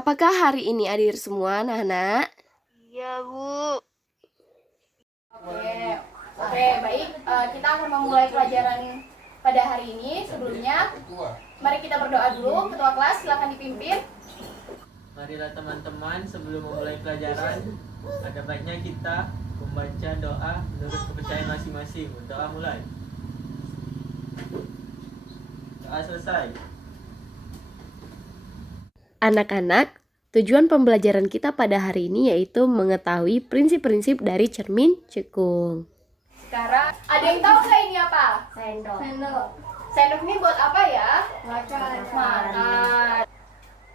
Apakah hari ini hadir semua anak-anak? Iya, Bu. Oke, baik. Kita akan memulai pelajaran pada hari ini. Sebelumnya, mari kita berdoa dulu. Ketua kelas, silakan dipimpin. Marilah teman-teman, sebelum memulai pelajaran, ada baiknya kita membaca doa menurut kepercayaan masing-masing. Doa mulai. Doa selesai. Anak-anak, tujuan pembelajaran kita pada hari ini yaitu mengetahui prinsip-prinsip dari cermin cekung. Sekarang, ada yang tahu nggak ini apa? Sendok. Sendok ini buat apa ya? Makan. Makan.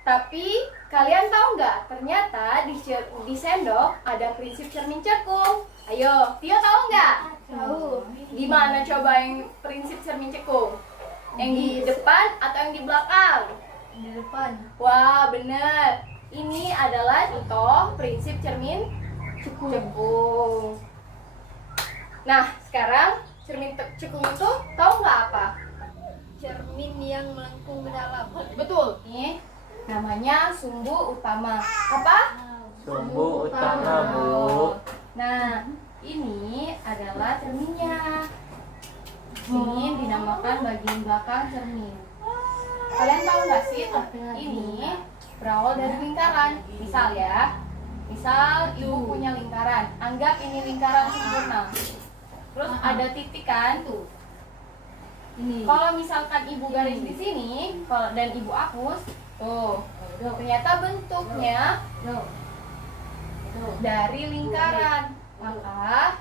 Tapi, kalian tahu nggak? Ternyata di sendok ada prinsip cermin cekung. Ayo, Tio tahu nggak? Tahu. Gimana coba yang prinsip cermin cekung? Yang di depan atau yang di belakang? Di depan. Wah, bener. Ini adalah contoh prinsip cermin cekung. Nah, sekarang cermin cekung itu tahu nggak apa? Cermin yang melengkung ke dalam. Betul. Nih, namanya sumbu utama. Apa? Sumbu utama, Bu. Nah, ini adalah cerminnya. Ini dinamakan bagian belakang cermin. Kalian tahu nggak sih, ini berawal dari lingkaran. Misal ya, misal ibu punya lingkaran. Anggap ini lingkaran sempurna. Terus ada titik kan tuh. Ini. Kalau misalkan ibu garis di sini, dan ibu hapus, tuh, ternyata bentuknya dari lingkaran. Maka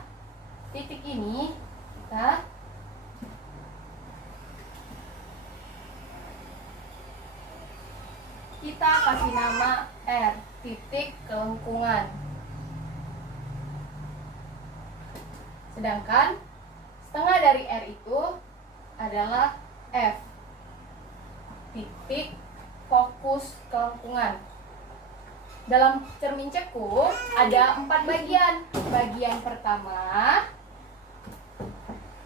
titik ini kita kasih nama R, titik kelengkungan. Sedangkan setengah dari R itu adalah F, titik fokus kelengkungan. Dalam cermin cekung ada 4 bagian. Bagian pertama,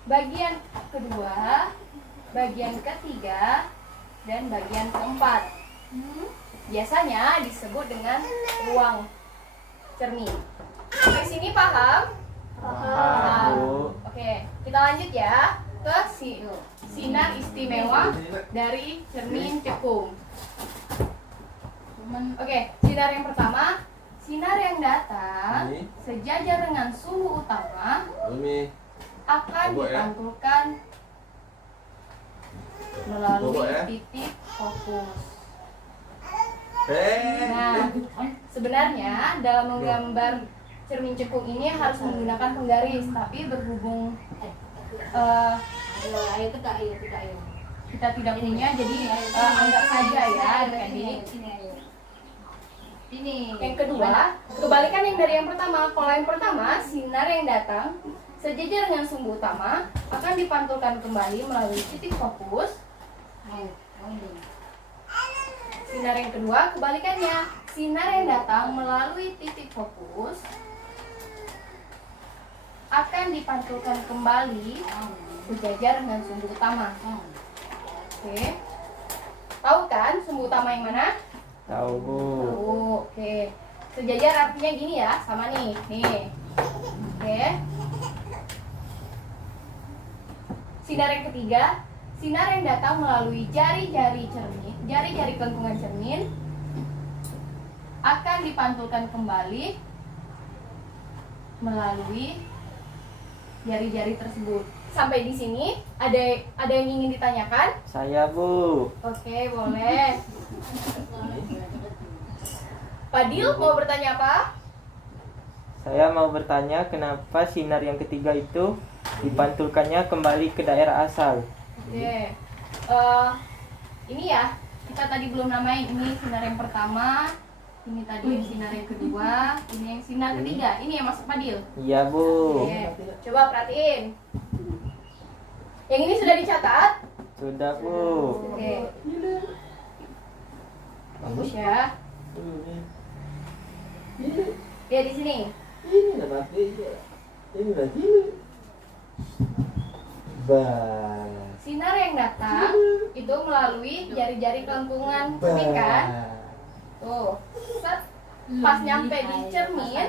bagian kedua, bagian ketiga, dan bagian keempat. Biasanya disebut dengan ruang cermin. Sampai sini paham? Paham, Bu. Oke, kita lanjut ya ke sinar istimewa dari cermin cekung. Oke, sinar yang pertama, sinar yang datang sejajar dengan sumbu utama akan dipantulkan melalui titik fokus. Nah, sebenarnya dalam menggambar cermin cekung ini harus menggunakan penggaris, tapi berhubung kita tidak punya, jadi anggap saja ya adik-adik. Ini. Yang kedua, kebalikan yang dari yang pertama. Kalau yang pertama, sinar yang datang sejajar dengan sumbu utama akan dipantulkan kembali melalui titik fokus. Sinar yang kedua, kebalikannya. Sinar yang datang melalui titik fokus akan dipantulkan kembali sejajar dengan sumbu utama. Oke. Tahu kan sumbu utama yang mana? Tahu, Bu. Tahu. Oke. Sejajar artinya gini ya, sama nih. Nih. Oke. Sinar yang ketiga, sinar yang datang melalui jari-jari kelengkungan cermin akan dipantulkan kembali melalui jari-jari tersebut. Sampai di sini ada yang ingin ditanyakan? Saya, Bu. Oke, boleh. Fadil mau bertanya apa? Saya mau bertanya kenapa sinar yang ketiga itu dipantulkannya kembali ke daerah asal. Oke. Ini ya, kita tadi belum namain. Ini sinar yang pertama, ini tadi yang sinar yang kedua, ini yang sinar ketiga. Ini yang masuk Fadil. Iya, Bu. Oke, coba perhatiin. Yang ini sudah dicatat? Sudah, Bu. Oke. Bagus ya. Ya di sini. Sinar yang datang itu melalui jari-jari kelengkungan cermin kan? Tuh. pas nyampe di cermin,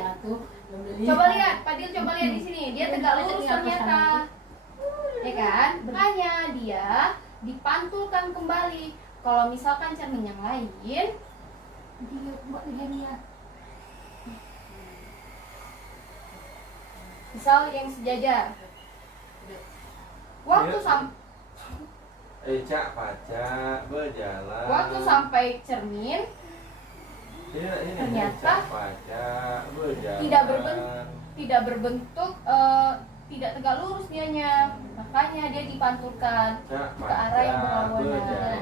coba lihat, Fadil coba lihat di sini, dia tegak lurus ternyata, ya kan? Makanya dia dipantulkan kembali. Kalau misalkan cermin yang lain, misal yang sejajar, waktu Cak pacak berjalan. waktu sampai cermin Ini ternyata Cak pacak berjalan. tidak berbentuk, tidak tegak lurus dianya, makanya dia dipantulkan Cak ke arah yang pacak berlawanan. berjalan.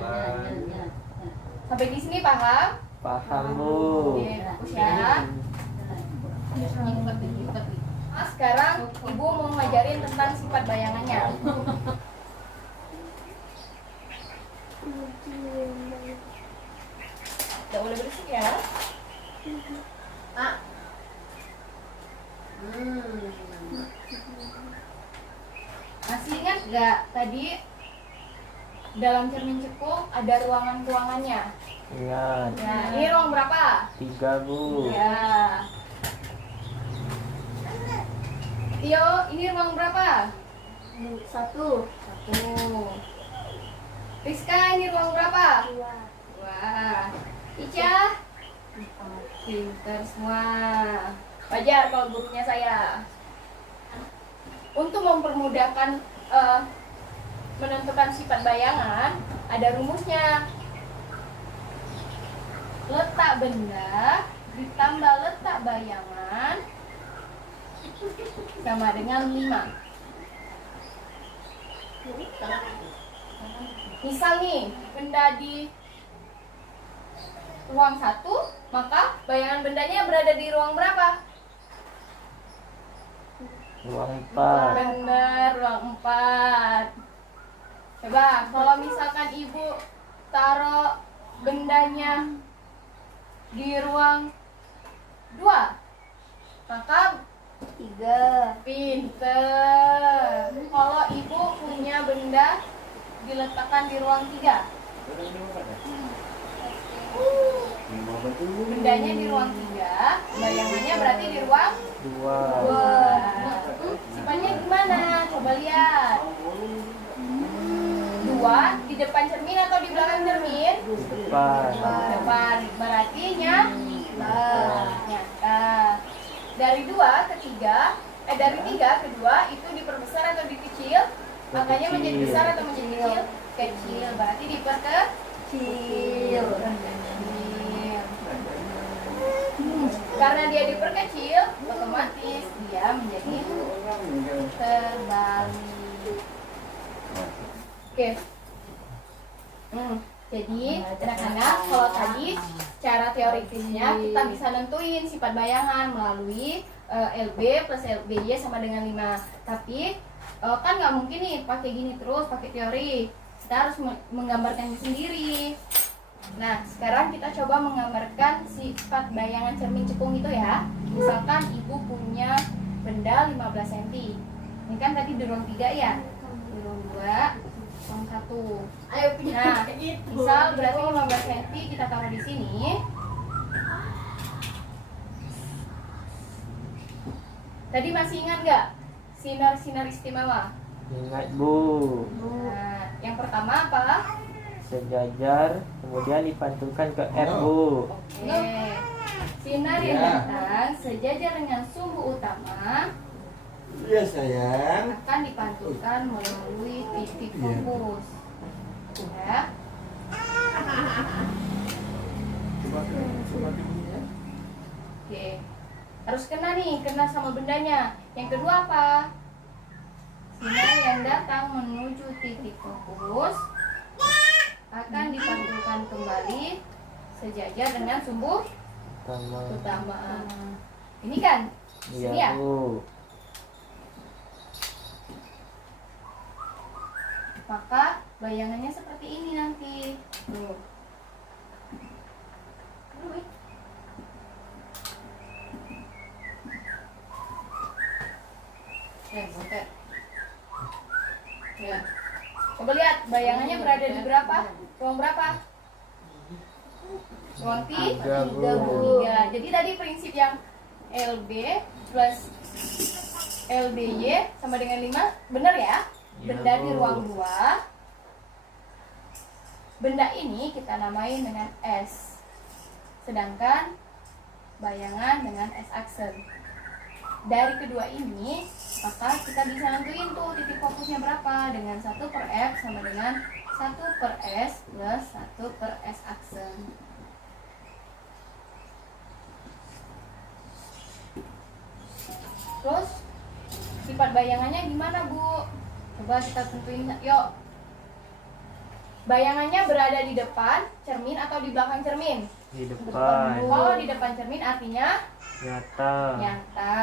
Sampai di sini paham? Paham Bu. Oke, fokus ya. Nah, sekarang ibu mau ngajarin tentang sifat bayangannya. Tidak boleh berisik ya. Masih ingat nggak tadi dalam cermin cekung ada ruangan-ruangannya? Ingat. Nah, ini ruang berapa? 3 Bu. Ya. Tio, ini ruang berapa? 1. 1. Rizka, ini ruang berapa? 2. Ica? 4. Pinter semua. Wajar kalau gurunya saya. Untuk mempermudahkan menentukan sifat bayangan, ada rumusnya. Letak benda ditambah letak bayangan sama dengan 5. Misal nih, benda di ruang 1, maka bayangan bendanya berada di ruang berapa? Ruang 4. Benar, ruang 4. Coba, kalau misalkan ibu taruh bendanya di ruang 2, maka 3. pinter. Kalau ibu punya benda diletakkan di ruang 3, bendanya di ruang 3, bayangannya berarti di ruang 2. 2. Sifatnya gimana? Coba lihat. 2 di depan cermin atau di belakang cermin? Depan. Depan. Berarti nyata. Dari 2 ke 3, dari 3 ke 2 itu diperbesar atau dikecil? Makanya menjadi besar atau menjadi kecil? Kecil. Berarti diperkecil. Karena dia diperkecil, otomatis dia menjadi terbalik. Oke. Jadi anak-anak, kalau tadi cara teoritisnya kita bisa nentuin sifat bayangan melalui LB plus LBY sama dengan 5. Tapi kan nggak mungkin nih pakai gini terus, pakai teori. Kita harus menggambarkannya sendiri. Nah, sekarang kita coba menggambarkan sifat bayangan cermin cekung itu ya. Misalkan ibu punya benda 15 cm. Ini kan tadi di ruang 3 ya. Di ruang 2, ruang 1. Ayo punya Nah, gitu. misal berarti 15 cm kita taruh di sini. Tadi masih ingat nggak sinar-sinar istimewa? Ingat Bu. Nah, yang pertama apa? Sejajar, kemudian dipantulkan ke R Bu. Oke. Sinar yang datang sejajar dengan sumbu utama Iya sayang. akan dipantulkan melalui titik fokus. Ya. Oke. Harus kena nih, kena sama bendanya. Yang kedua apa? Sinar yang datang menuju titik fokus akan dipantulkan kembali sejajar dengan sumbu Sama. utama. Ini kan? Sini ya? Iya Bu. Maka bayangannya seperti ini nanti. Tuh. Ya. Coba lihat bayangannya berada di berapa? Ruang berapa? ruang Tiga, Bu. tiga. Jadi tadi prinsip yang LB plus LBY sama dengan 5, benar ya? Iya, Benda di Bu. ruang 2. Benda ini kita namain dengan S. Sedangkan bayangan dengan S aksen. Dari kedua ini, maka kita bisa nentuin tuh titik fokusnya berapa dengan 1/F sama dengan 1/S plus 1/S aksen. Terus sifat bayangannya gimana, Bu? Coba kita tentuin yuk. Bayangannya berada di depan cermin atau di belakang cermin? Di depan. Kalau di depan cermin artinya Nyata. nyata.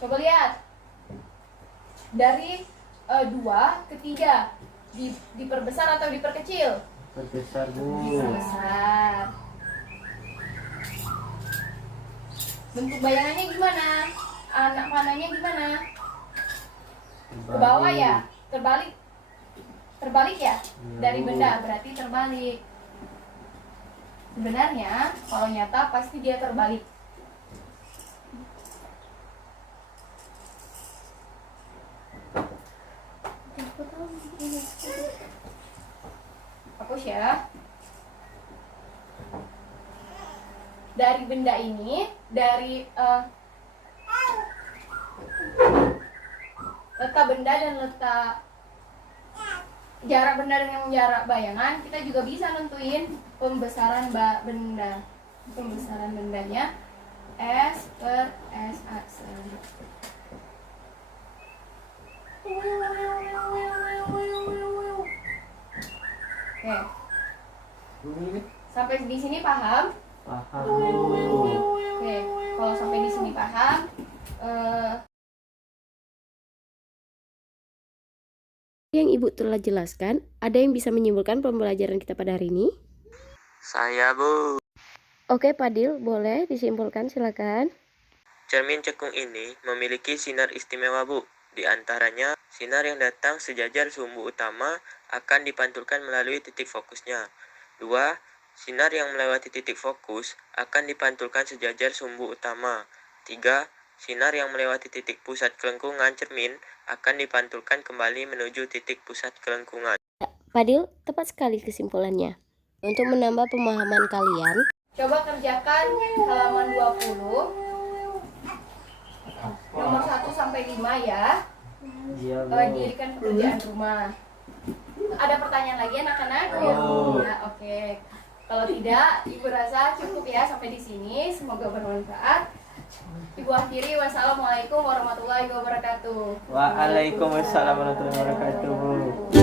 Coba lihat. Dari 2 ke 3 diperbesar atau diperkecil? Perbesar, Bu. Diperbesar. Bentuk bayangannya gimana? Anak panahnya gimana? Ke bawah ya? Terbalik. Terbalik ya? Iya, Dari Bu. benda berarti terbalik. Sebenarnya kalau nyata pasti dia terbalik. Hapus ya. Dari benda ini, dari letak benda dan letak jarak benda dengan jarak bayangan, kita juga bisa nentuin pembesaran benda. Pembesaran bendanya S per S aksen. Oke, sampai di sini paham? Paham, Bu. Oke, kalau sampai di sini paham, Yang Ibu telah jelaskan, ada yang bisa menyimpulkan pembelajaran kita pada hari ini? Saya, Bu. Oke, Padil, boleh disimpulkan, silakan. Cermin cekung ini memiliki sinar istimewa, Bu. Di antaranya, sinar yang datang sejajar sumbu utama akan dipantulkan melalui titik fokusnya. 2. Sinar yang melewati titik fokus akan dipantulkan sejajar sumbu utama. 3. Sinar yang melewati titik pusat kelengkungan cermin akan dipantulkan kembali menuju titik pusat kelengkungan. Padil, tepat sekali kesimpulannya. Untuk menambah pemahaman kalian, coba kerjakan halaman 20 nomor 1 sampai 5 ya. Iya, Bu. Dirikan pekerjaan rumah. Ada pertanyaan lagi anak-anak? Oh. Ya, oke. Kalau tidak, Ibu rasa cukup ya sampai di sini. Semoga bermanfaat. Ibu akhiri, wassalamualaikum warahmatullahi wabarakatuh. Waalaikumsalam warahmatullahi wabarakatuh, Bu.